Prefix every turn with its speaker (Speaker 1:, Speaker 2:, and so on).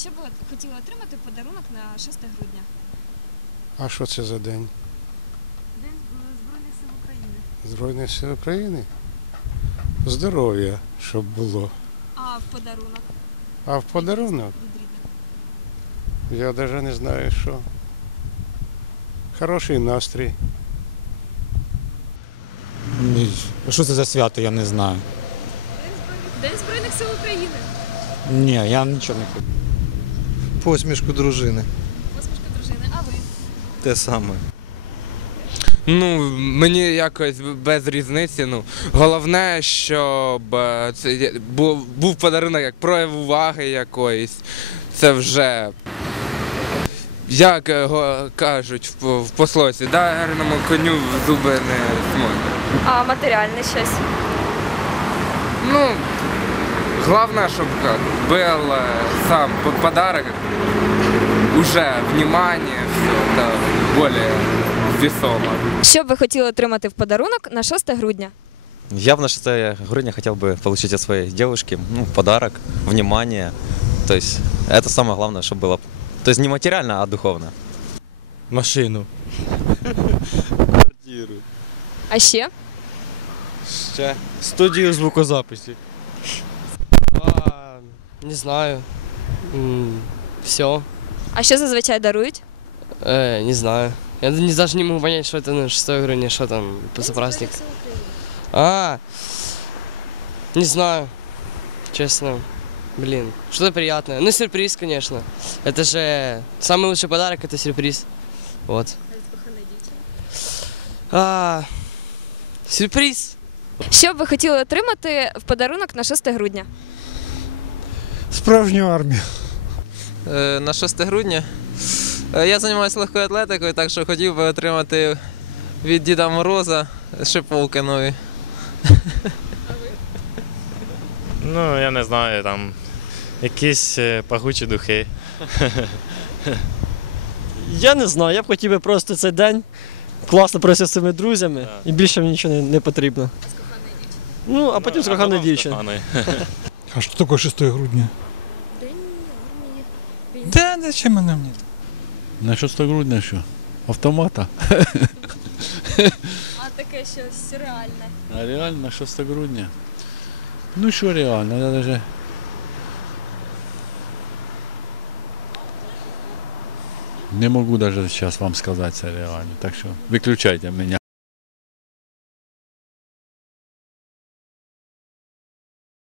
Speaker 1: Що б ви хотіли отримати подарунок на 6 грудня?
Speaker 2: А що це за день?
Speaker 1: День Збройних сил України.
Speaker 2: Збройних сил України? Здоров'я, щоб було.
Speaker 1: А в подарунок
Speaker 2: А в подарунок я навіть не знаю, що. Хороший настрій.
Speaker 3: Ні, Що це за свято, я не знаю.
Speaker 1: День Збройних сил України.
Speaker 3: Ні, я нічого не хочу.
Speaker 4: Посмішку дружини.
Speaker 1: Посмішка дружини. А ви?
Speaker 4: Те саме.
Speaker 5: Ну, мені якось без різниці. Ну, головне, щоб е, це був, був подарунок як прояв уваги якоїсь. Це вже. Як го- кажуть в, по- в пословці, дарному коню в зуби не смотрять.
Speaker 6: А матеріальне щось.
Speaker 5: Ну, головне, щоб как, был е, сам п- подарок, уже внимание, все это более весомо.
Speaker 6: Що б ви хотіли отримати в подарунок на 6 грудня?
Speaker 7: Я в на 6 грудня хотел бы получить от своей девушки ну, подарок, внимание. То есть это самое главное, чтобы было. То есть не материально, а духовно.
Speaker 3: Машину.
Speaker 4: Квартиру.
Speaker 6: А ще?
Speaker 4: Ще. Студію звукозаписі.
Speaker 8: А, не знаю. Все.
Speaker 6: А що зазвичай дарують?
Speaker 8: Э, не знаю. Я не, даже не могу понять, что это на 6 грудня, что там за праздник. А, не знаю. Честно. Блин, что-то приятное. Ну, сюрприз, конечно. Это же самый лучший подарок, это сюрприз. Вот. А, сюрприз.
Speaker 6: Що б ви хотіли отримати в подарунок на 6 грудня?
Speaker 2: Справжню армію.
Speaker 9: Е, на 6 грудня. Е, Я займаюся легкою атлетикою, так що хотів би отримати від Діда Мороза шиповки нові.
Speaker 10: Ну, я не знаю, там якісь е, пахучі духи.
Speaker 8: Я не знаю, я б хотів би просто цей день класно провести з цими друзями і більше мені нічого не, не потрібно. Ну, а потім з коханою дівчиною.
Speaker 3: А що таке 6 грудня?
Speaker 1: День армії.
Speaker 3: Да, зачем мене мені?
Speaker 10: На 6 грудня що? Автомата.
Speaker 1: А таке щось реальне.
Speaker 10: А реально на 6 грудня. Ну що реально, я даже. Не можу навіть зараз вам сказати це реально. Так що виключайте мене.